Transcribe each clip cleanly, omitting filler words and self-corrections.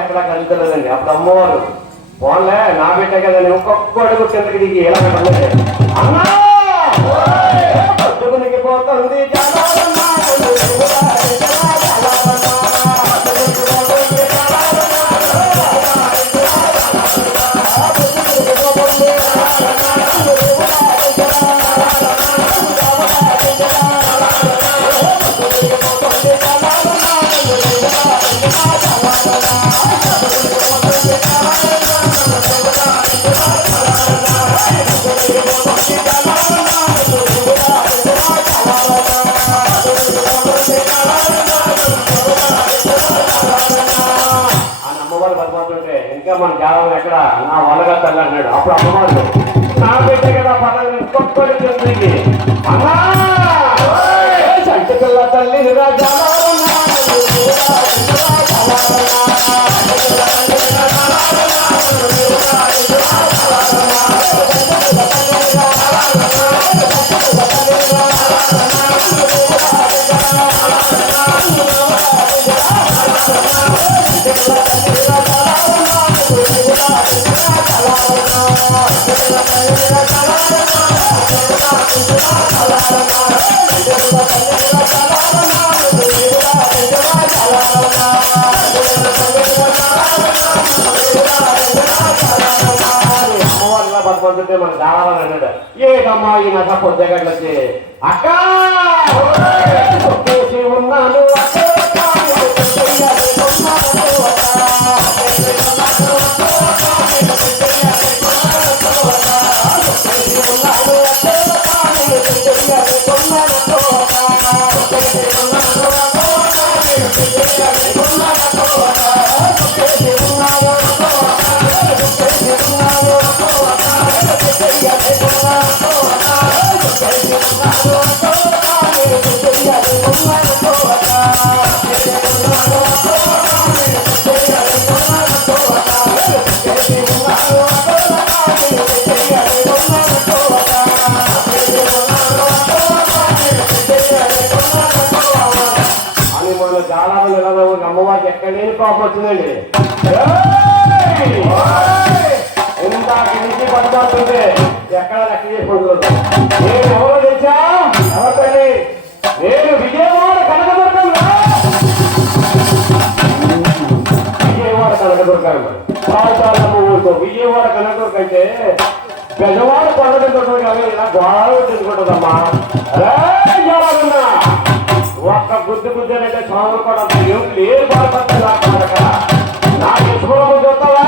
ఎక్కడా కలుగుతున్నదండి. అప్పుడు అమ్మవారు పోన్లే నా బిడ్డ కదా ఒక్కొక్క అడుగు కిందకి దిగి ఎలా అన్నా పట్టుకునికి పోతుంది ఇంకా మన జాలం ఎక్కడ నా వల్లగా తల్లి అన్నాడు. అప్పుడు అమ్మవారు నా బిడ్డ కదా పదవి కొట్టుకొని చెందింది అన్నా చంటి పిల్ల తల్లి పడుతుంటే మన కావాలని అన్నాడు. ఏదమ్మా ఈ నగ పొద్దుగట్లకి అక్క ఉన్నాను అమ్మవారికి ఎక్కడ లేని కోపం వచ్చిందండి. ఇందాక నుంచి పట్టుకుంటే ఎక్కడ లెక్క చేసుకుంటుంది. నేను ఎవరో తెలుసా ఎవరికండి నేను విజయవాడ కనకదుర్గంగా విజయవాడ కనకదుర్గం ఊరుకో విజయవాడ కనకదుర్గ అంటే పెద్దవాడ కొండకుంటుంది కదా ఇలా గోడ తెలుసుకుంటుందమ్మా. అరేనా ఒక్క గుద్దు గుద్దానంటే స్వాములు కూడా లేరు బాధపడక నా యశ్వరము చూస్తావా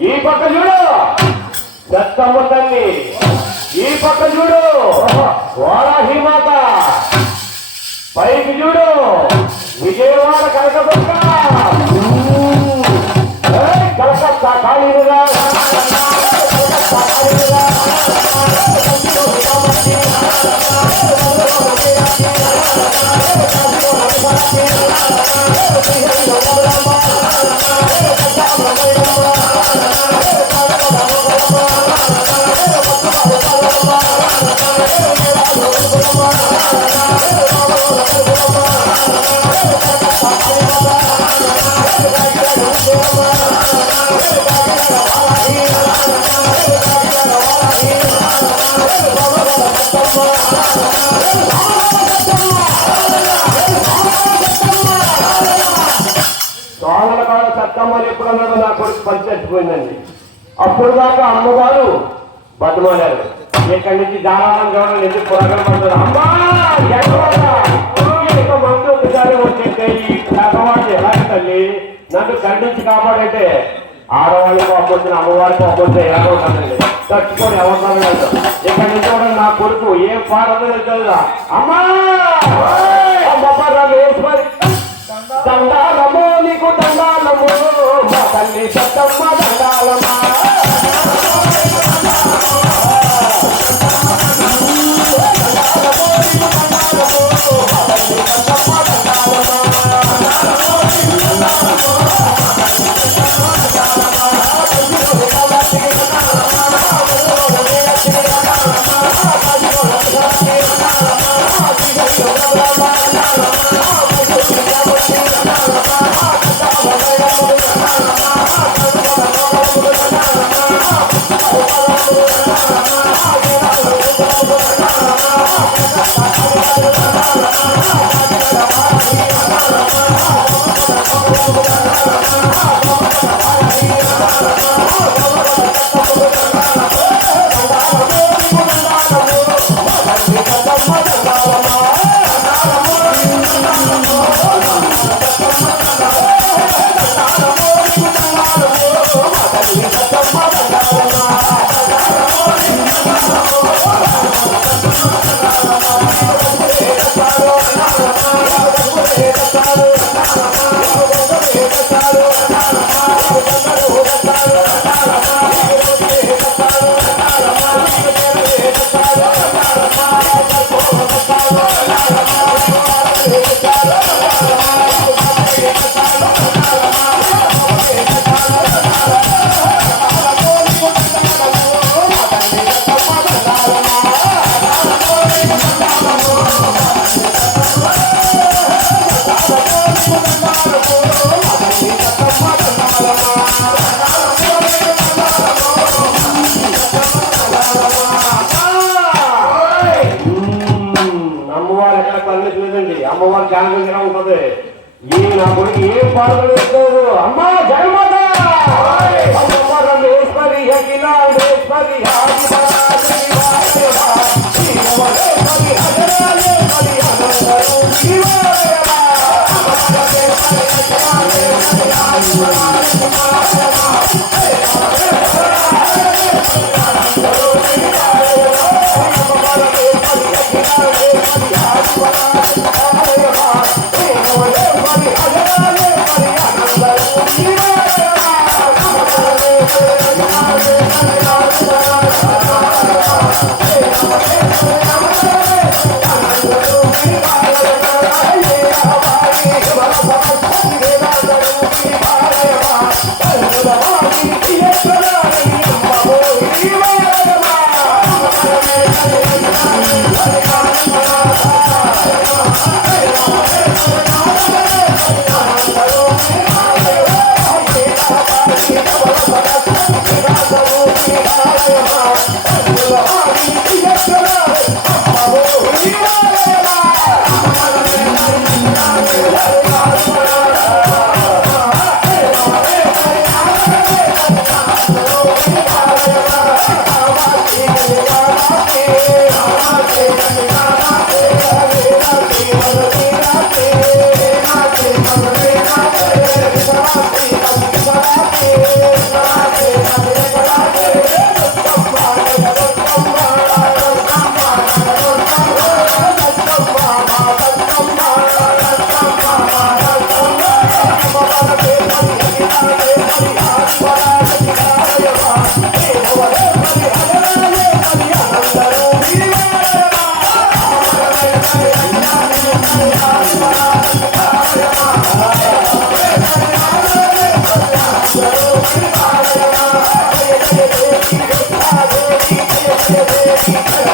ఈ పక్క చూడు దత్తమ్మ తల్లి ఈ పక్క చూడు వారాహి మాత పైకి చూడు విజయవాడ కనకదుర్గ కలకత్తా కాళీగా సోదల కాడ సత్తమ్మని ఎప్పుడన్నాడో నా కొడుకు పరిచచ్చిపోయిందండి. అప్పుడు దాకా అమ్మవారు బతుమాలారు. ఇక్కడి నుంచి దారాలను కావాలని ఎందుకు పురాణం పడతారు. అమ్మా మందు ఒకసారి వచ్చేస్తే ఈ పేదవాడిని ఎలాగ తల్లి నన్ను ఖండించి కాపాడైతే ఆడవాళ్ళకి కోపం వచ్చిన అమ్మవారికి కోపం వస్తే ఎలా ఉంటుందండి. చచ్చుకొని ఎవరు వెళ్తాం. ఇక్కడి నుంచి కూడా నా కొడుకు ఏం పాడదో తెలుదా అమ్మా వేసుకొని దండాలము నీకు దండాలము మా తల్లి సత్తమ్మ దండాలమ్మా అమ్మవారి జానకంగా ఉంటది. ఈ నా కొడుకు ఏం పాల్గొలేదు. అమ్మా జగన్మాత Thank you.